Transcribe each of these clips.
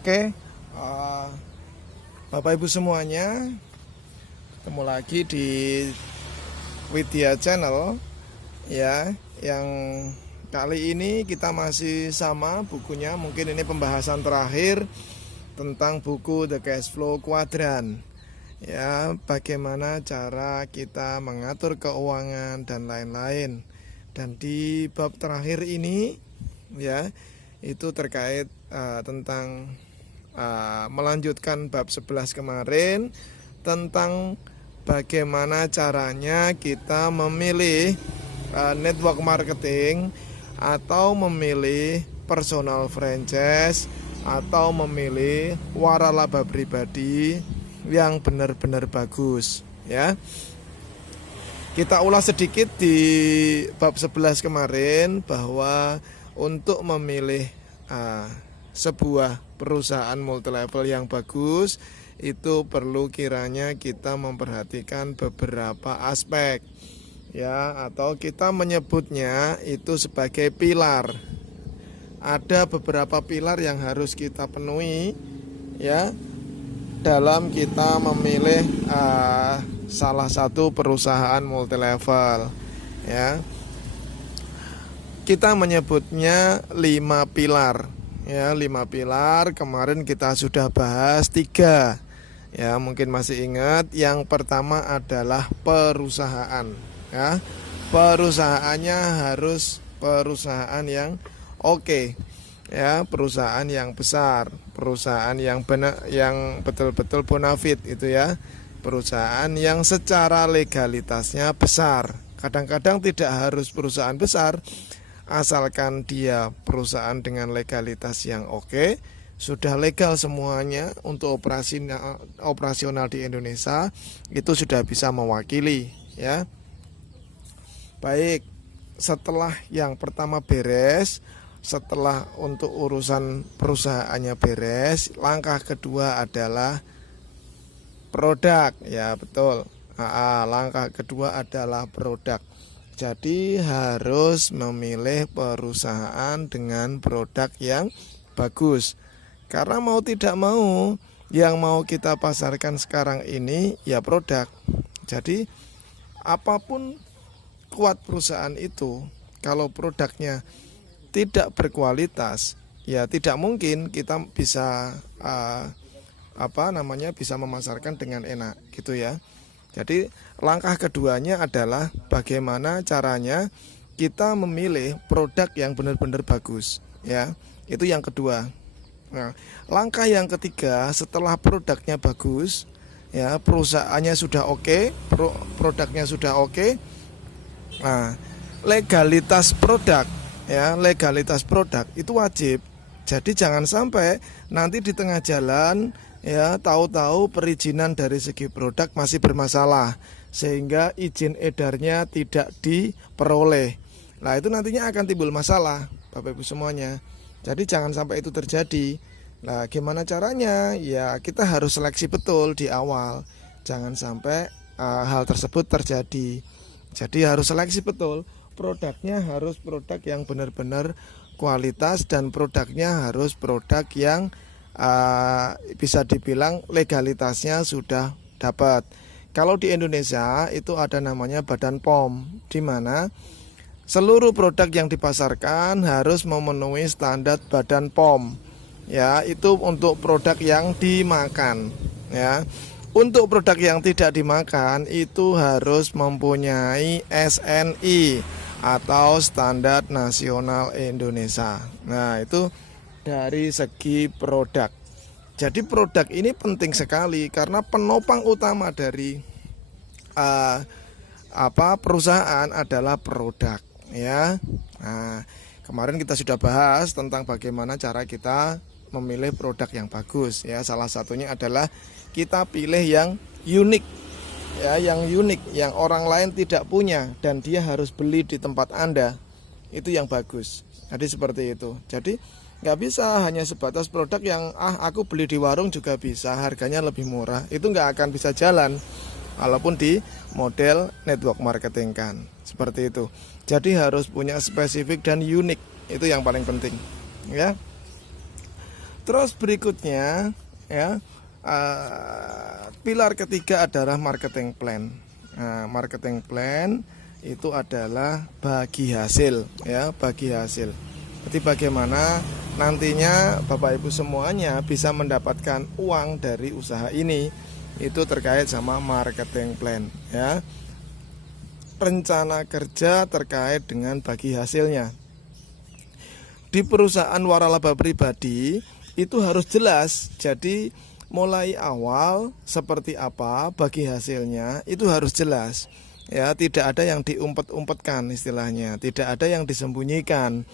Oke, uh, Bapak Ibu semuanya, ketemu lagi di Widya Channel ya. Yang kali ini kita masih sama bukunya, mungkin ini pembahasan terakhir tentang buku The Cash Flow Quadrant. Ya, bagaimana cara kita mengatur keuangan dan lain-lain. Dan di bab terakhir ini ya, itu terkait tentang melanjutkan bab 11 kemarin tentang bagaimana caranya kita memilih network marketing atau memilih personal franchise atau memilih waralaba pribadi yang benar-benar bagus ya. Kita ulas sedikit di bab 11 kemarin bahwa untuk memilih sebuah perusahaan multilevel yang bagus itu perlu kiranya kita memperhatikan beberapa aspek ya, atau kita menyebutnya itu sebagai pilar. Ada beberapa pilar yang harus kita penuhi ya dalam kita memilih salah satu perusahaan multilevel ya. Kita menyebutnya 5 pilar ya, 5 pilar. Kemarin kita sudah bahas 3 ya, mungkin masih ingat. Yang pertama adalah perusahaan ya. Perusahaannya harus perusahaan yang oke ya, perusahaan yang besar, perusahaan yang benar, yang betul-betul bonafit itu ya, perusahaan yang secara legalitasnya besar. Kadang-kadang tidak harus perusahaan besar, asalkan dia perusahaan dengan legalitas yang oke, sudah legal semuanya untuk operasional di Indonesia, itu sudah bisa mewakili ya. Baik, setelah yang pertama beres, setelah untuk urusan perusahaannya beres, langkah kedua adalah produk ya, betul. Langkah kedua adalah produk. Jadi harus memilih perusahaan dengan produk yang bagus. Karena mau tidak mau, yang mau kita pasarkan sekarang ini ya produk. Jadi apapun kuat perusahaan itu, kalau produknya tidak berkualitas, ya tidak mungkin kita bisa bisa memasarkan dengan enak gitu ya. Jadi langkah keduanya adalah bagaimana caranya kita memilih produk yang benar-benar bagus ya. Itu yang kedua. Nah, langkah yang ketiga setelah produknya bagus ya, perusahaannya sudah oke, produknya sudah oke. Nah, legalitas produk ya, legalitas produk itu wajib. Jadi jangan sampai nanti di tengah jalan ya, tahu-tahu perizinan dari segi produk masih bermasalah sehingga izin edarnya tidak diperoleh. Nah, itu nantinya akan timbul masalah Bapak Ibu semuanya. Jadi jangan sampai itu terjadi. Nah, gimana caranya? Ya, kita harus seleksi betul di awal. Jangan sampai hal tersebut terjadi. Jadi harus seleksi betul. Produknya harus produk yang benar-benar kualitas dan produknya harus produk yang bisa dibilang legalitasnya sudah dapat. Kalau di Indonesia itu ada namanya Badan POM, di mana seluruh produk yang dipasarkan harus memenuhi standar Badan POM. Ya, itu untuk produk yang dimakan. Ya, untuk produk yang tidak dimakan itu harus mempunyai SNI atau Standar Nasional Indonesia. Nah, itu dari segi produk. Jadi produk ini penting sekali karena penopang utama dari perusahaan adalah produk ya. Nah, kemarin kita sudah bahas tentang bagaimana cara kita memilih produk yang bagus ya. Salah satunya adalah kita pilih yang unik ya, yang unik, yang orang lain tidak punya dan dia harus beli di tempat Anda. Itu yang bagus. Jadi seperti itu. Jadi nggak bisa hanya sebatas produk yang aku beli di warung juga bisa, harganya lebih murah. Itu nggak akan bisa jalan walaupun di model network marketing kan. Seperti itu. Jadi harus punya spesifik dan unik. Itu yang paling penting ya. Terus berikutnya ya, pilar ketiga adalah marketing plan. Nah, marketing plan itu adalah bagi hasil ya, bagi hasil. Jadi bagaimana nantinya Bapak Ibu semuanya bisa mendapatkan uang dari usaha ini, itu terkait sama marketing plan ya. Rencana kerja terkait dengan bagi hasilnya. Di perusahaan waralaba pribadi itu harus jelas. Jadi mulai awal seperti apa bagi hasilnya itu harus jelas. Ya, tidak ada yang diumpet-umpetkan istilahnya, tidak ada yang disembunyikan.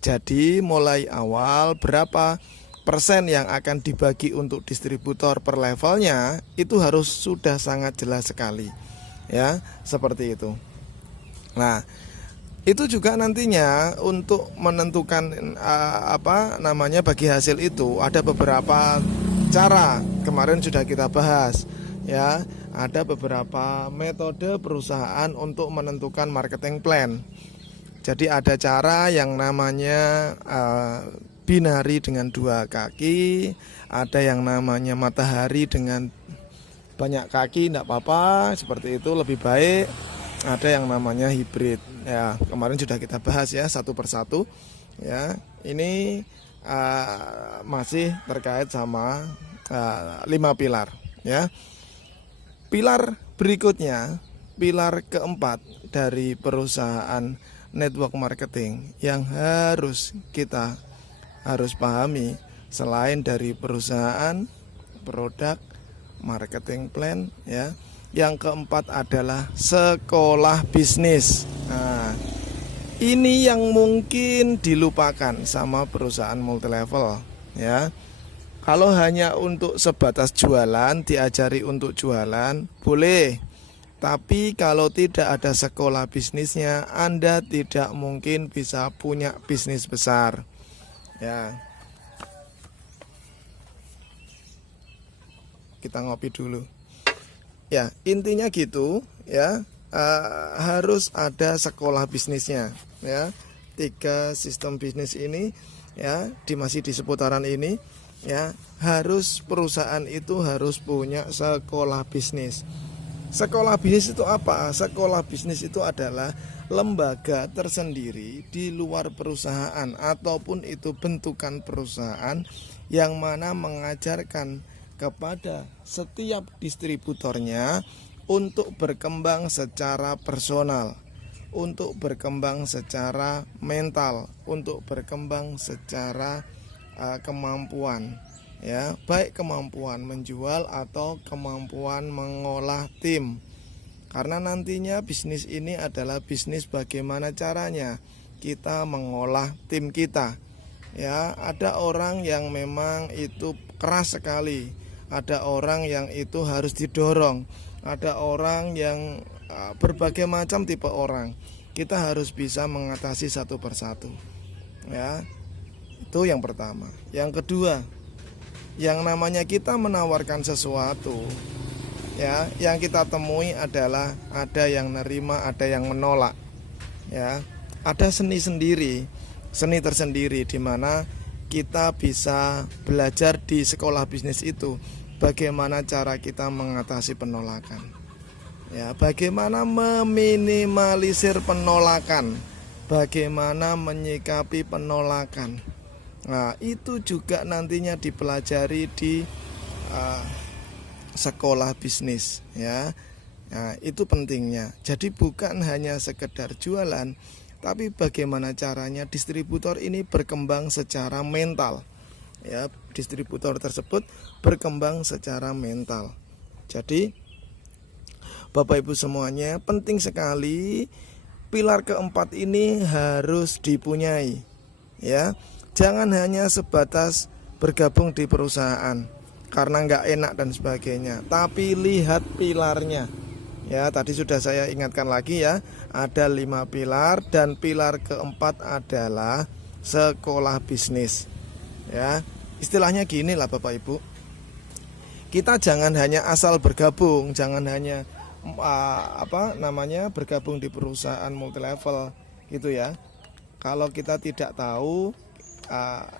Jadi mulai awal berapa persen yang akan dibagi untuk distributor per levelnya itu harus sudah sangat jelas sekali. Ya, seperti itu. Nah, itu juga nantinya untuk menentukan bagi hasil itu ada beberapa cara. Kemarin sudah kita bahas ya, ada beberapa metode perusahaan untuk menentukan marketing plan. Jadi ada cara yang namanya binari dengan 2 kaki, ada yang namanya matahari dengan banyak kaki, tidak apa-apa, seperti itu lebih baik. Ada yang namanya hibrid. Ya, kemarin sudah kita bahas ya satu persatu. Ya, ini masih terkait sama 5 pilar. Ya, pilar berikutnya, pilar keempat dari perusahaan network marketing yang kita harus pahami selain dari perusahaan, produk, marketing plan ya. Yang keempat adalah sekolah bisnis. Nah, ini yang mungkin dilupakan sama perusahaan multilevel ya. Kalau hanya untuk sebatas jualan, diajari untuk jualan, boleh. Tapi kalau tidak ada sekolah bisnisnya, Anda tidak mungkin bisa punya bisnis besar. Ya. Kita ngopi dulu. Ya, intinya gitu ya. Harus ada sekolah bisnisnya ya. 3 sistem bisnis ini ya, masih di seputaran ini ya, harus perusahaan itu harus punya sekolah bisnis. Sekolah bisnis itu apa? Sekolah bisnis itu adalah lembaga tersendiri di luar perusahaan ataupun itu bentukan perusahaan yang mana mengajarkan kepada setiap distributornya untuk berkembang secara personal, untuk berkembang secara mental, untuk berkembang secara kemampuan ya, baik kemampuan menjual atau kemampuan mengolah tim. Karena nantinya bisnis ini adalah bisnis bagaimana caranya kita mengolah tim kita. Ya, ada orang yang memang itu keras sekali, ada orang yang itu harus didorong, ada orang yang berbagai macam tipe orang. Kita harus bisa mengatasi satu persatu. Ya, itu yang pertama. Yang kedua, yang namanya kita menawarkan sesuatu ya, yang kita temui adalah ada yang nerima, ada yang menolak ya. Ada seni tersendiri di mana kita bisa belajar di sekolah bisnis itu bagaimana cara kita mengatasi penolakan ya, bagaimana meminimalisir penolakan, bagaimana menyikapi penolakan. Nah, itu juga nantinya dipelajari di sekolah bisnis ya. Nah, itu pentingnya. Jadi bukan hanya sekedar jualan, tapi bagaimana caranya distributor ini berkembang secara mental. Ya, distributor tersebut berkembang secara mental. Jadi Bapak Ibu semuanya, penting sekali pilar keempat ini harus dipunyai ya. Jangan hanya sebatas bergabung di perusahaan karena nggak enak dan sebagainya, tapi lihat pilarnya. Ya, tadi sudah saya ingatkan lagi ya, ada 5 pilar dan pilar keempat adalah sekolah bisnis. Ya, istilahnya gini lah Bapak Ibu. Kita jangan hanya asal bergabung, jangan hanya bergabung di perusahaan multilevel gitu ya. Kalau kita tidak tahu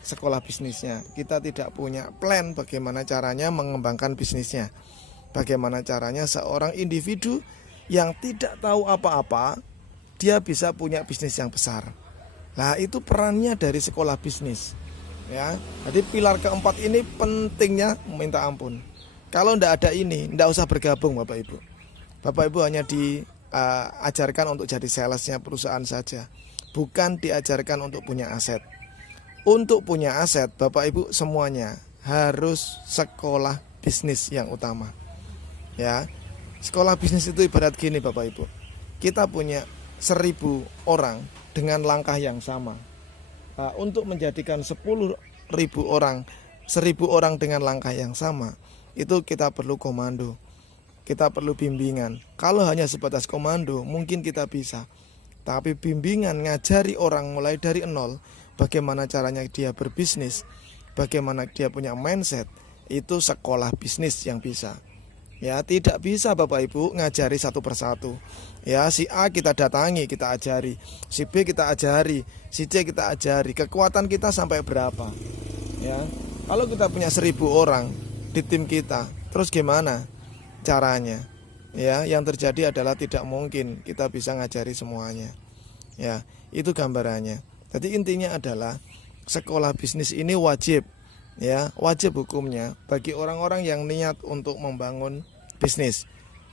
sekolah bisnisnya. Kita tidak punya plan bagaimana caranya mengembangkan bisnisnya. Bagaimana caranya seorang individu yang tidak tahu apa-apa, dia bisa punya bisnis yang besar. Nah, itu perannya dari sekolah bisnis. Ya, jadi pilar keempat ini pentingnya minta ampun. Kalau tidak ada ini, tidak usah bergabung Bapak Ibu. Bapak Ibu hanya diajarkan untuk jadi salesnya perusahaan saja, bukan diajarkan untuk punya aset. Untuk punya aset, Bapak Ibu semuanya harus sekolah bisnis yang utama. Ya, sekolah bisnis itu ibarat gini Bapak Ibu. Kita punya 1000 orang dengan langkah yang sama. Untuk menjadikan 10.000 orang, 1000 orang dengan langkah yang sama, itu kita perlu komando. Kita perlu bimbingan. Kalau hanya sebatas komando, mungkin kita bisa. Tapi bimbingan ngajari orang mulai dari nol, bagaimana caranya dia berbisnis, bagaimana dia punya mindset, itu sekolah bisnis yang bisa. Ya, tidak bisa Bapak Ibu ngajari satu persatu. Ya, si A kita datangi, kita ajari, si B kita ajari, si C kita ajari. Kekuatan kita sampai berapa? Ya, kalau kita punya 1000 orang di tim kita, terus gimana caranya? Ya, yang terjadi adalah tidak mungkin kita bisa ngajari semuanya. Ya, itu gambarannya. Jadi intinya adalah sekolah bisnis ini wajib, ya, wajib hukumnya bagi orang-orang yang niat untuk membangun bisnis.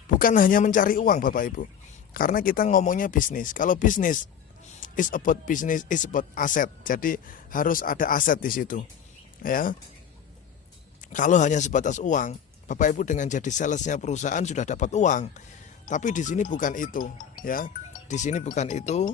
Bukan hanya mencari uang Bapak Ibu. Karena kita ngomongnya bisnis. Kalau bisnis is about business, is about aset. Jadi harus ada aset di situ. Ya. Kalau hanya sebatas uang, Bapak Ibu dengan jadi salesnya perusahaan sudah dapat uang. Tapi di sini bukan itu, ya. Di sini bukan itu.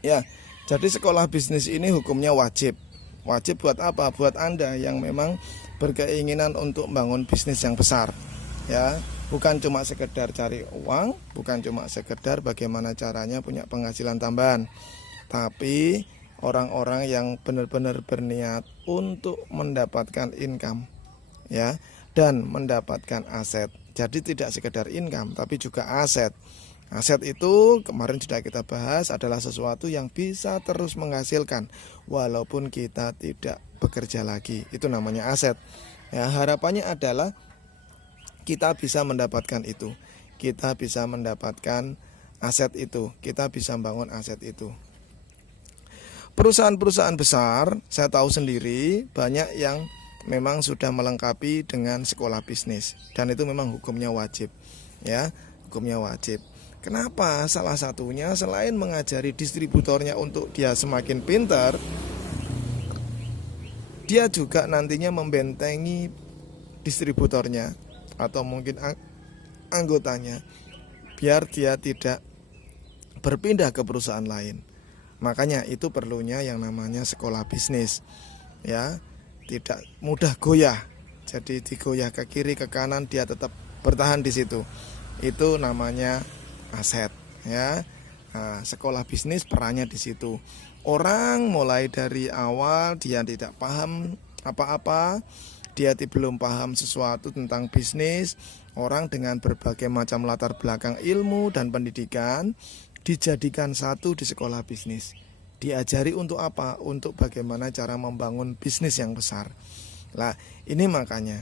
Ya, jadi sekolah bisnis ini hukumnya wajib. Wajib buat apa? Buat Anda yang memang berkeinginan untuk membangun bisnis yang besar. Ya, bukan cuma sekedar cari uang, bukan cuma sekedar bagaimana caranya punya penghasilan tambahan. Tapi orang-orang yang benar-benar berniat untuk mendapatkan income, ya, dan mendapatkan aset. Jadi tidak sekedar income, tapi juga aset. Aset itu kemarin sudah kita bahas adalah sesuatu yang bisa terus menghasilkan walaupun kita tidak bekerja lagi. Itu namanya aset. Ya, harapannya adalah kita bisa mendapatkan itu. Kita bisa mendapatkan aset itu. Kita bisa membangun aset itu. Perusahaan-perusahaan besar, saya tahu sendiri banyak yang memang sudah melengkapi dengan sekolah bisnis dan itu memang hukumnya wajib. Ya, hukumnya wajib. Kenapa? Salah satunya selain mengajari distributornya untuk dia semakin pintar, dia juga nantinya membentengi distributornya atau mungkin anggotanya biar dia tidak berpindah ke perusahaan lain. Makanya itu perlunya yang namanya sekolah bisnis. Ya, tidak mudah goyah. Jadi digoyah ke kiri ke kanan dia tetap bertahan di situ. Itu namanya aset, ya. Nah, sekolah bisnis perannya di situ. Orang mulai dari awal dia tidak paham apa-apa, dia belum paham sesuatu tentang bisnis. Orang dengan berbagai macam latar belakang ilmu dan pendidikan dijadikan satu di sekolah bisnis. Diajari untuk apa? Untuk bagaimana cara membangun bisnis yang besar. Nah, ini makanya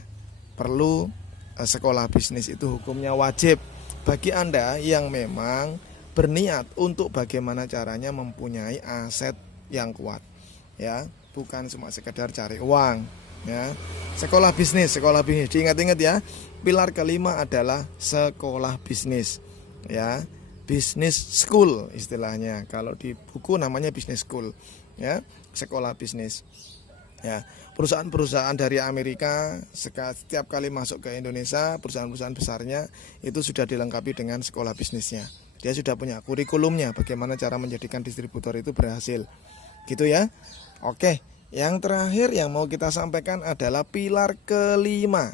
perlu sekolah bisnis itu hukumnya wajib bagi Anda yang memang berniat untuk bagaimana caranya mempunyai aset yang kuat, ya, bukan cuma sekedar cari uang, ya. Sekolah bisnis diingat-ingat ya. Pilar kelima adalah sekolah bisnis, ya, business school istilahnya. Kalau di buku namanya business school, ya, sekolah bisnis. Ya, perusahaan-perusahaan dari Amerika setiap kali masuk ke Indonesia, perusahaan-perusahaan besarnya itu sudah dilengkapi dengan sekolah bisnisnya. Dia sudah punya kurikulumnya bagaimana cara menjadikan distributor itu berhasil. Gitu ya. Oke, yang terakhir yang mau kita sampaikan adalah pilar kelima.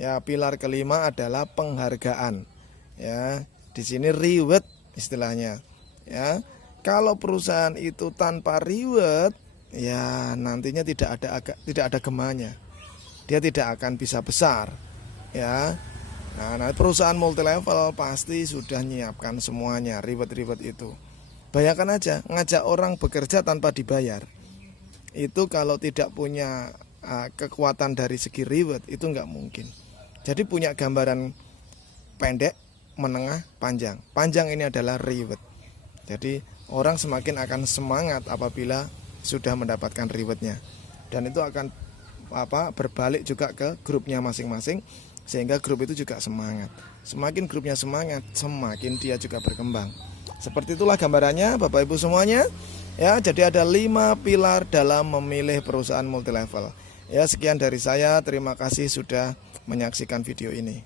Ya, pilar kelima adalah penghargaan. Ya, di sini reward istilahnya. Ya, kalau perusahaan itu tanpa reward, ya nantinya tidak ada gemanya. Dia tidak akan bisa besar. Ya, Nah, perusahaan multi level pasti sudah nyiapkan semuanya, ribet-ribet itu. Bayangkan aja, ngajak orang bekerja tanpa dibayar. Itu kalau tidak punya kekuatan dari segi ribet, itu nggak mungkin. Jadi punya gambaran pendek, menengah, panjang. Panjang ini adalah ribet. Jadi orang semakin akan semangat apabila sudah mendapatkan rewardnya, dan itu akan berbalik juga ke grupnya masing-masing, sehingga grup itu juga semangat. Semakin grupnya semangat, semakin dia juga berkembang. Seperti itulah gambarannya Bapak Ibu semuanya. Ya, jadi ada 5 pilar dalam memilih perusahaan multi level. Ya, sekian dari saya. Terima kasih sudah menyaksikan video ini.